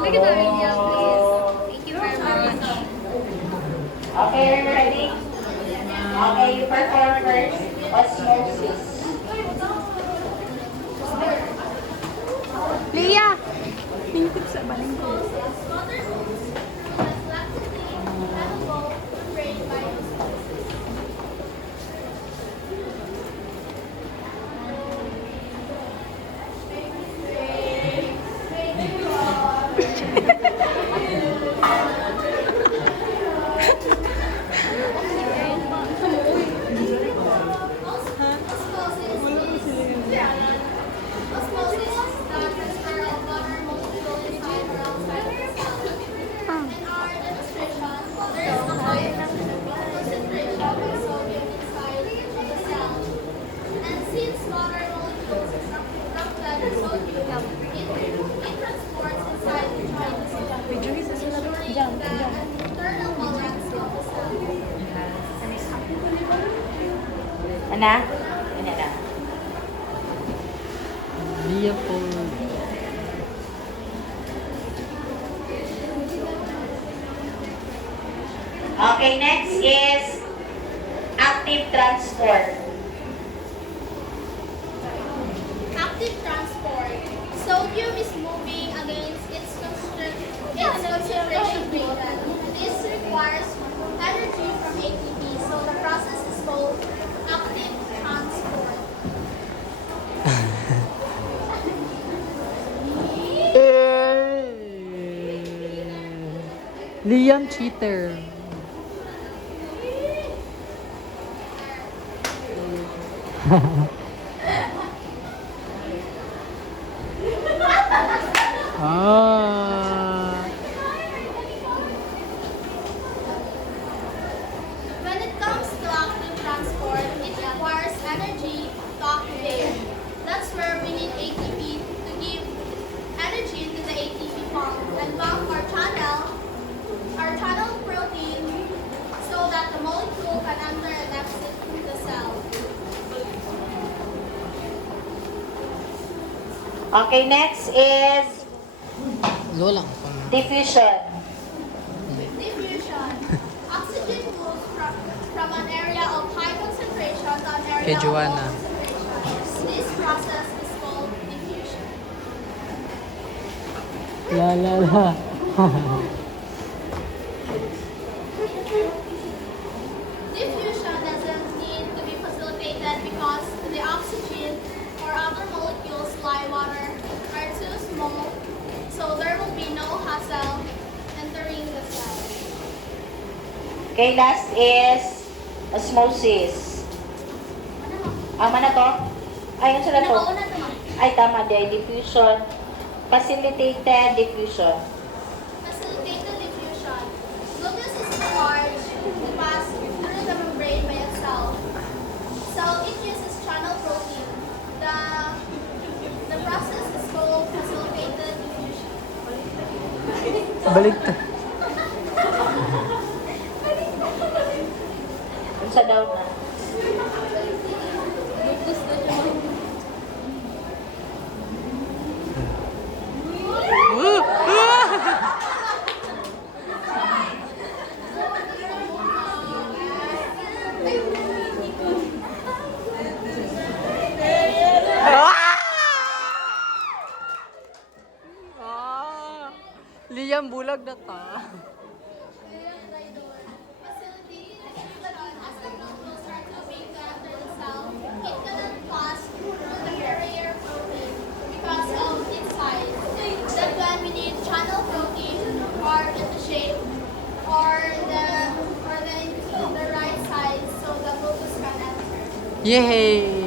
Make it a video, please. Thank you very much. Okay, are you ready? Okay, you perform first. Osmosis. Leah! Lingkod sa balingkod. Ana? Ana na. Leopold. Okay, next is active transport. Active transport. Sodium is moving against its concentration gradient. This requires energy from ATP, so the process is called active transport. Liam cheater. Ah. When it comes to active transport, it requires energy to activate. That's where we need ATP to give energy to the ATP pump and pump our channel protein, so that the molecule can enter and exit the cell. Okay, next is Lola. diffusion. Diffusion. Oxygen moves from an area of high concentration to an area Kay of low Joanna. concentration. This process is called diffusion. La la la. Diffusion doesn't need to be facilitated because the oxygen or other molecules like water are too small, so there will be no hassle entering the cell. Okay, last is osmosis. Ama na to? Ayun sila to. Pinakauna naman, Ay, tama din. Diffusion. Facilitated diffusion. facilitated diffusion. Glucose is required to pass through the membrane by itself. So it uses channel protein. The process is called facilitated diffusion. Balik ta. Kung sa daw na. Liam bulag na ta. Yay!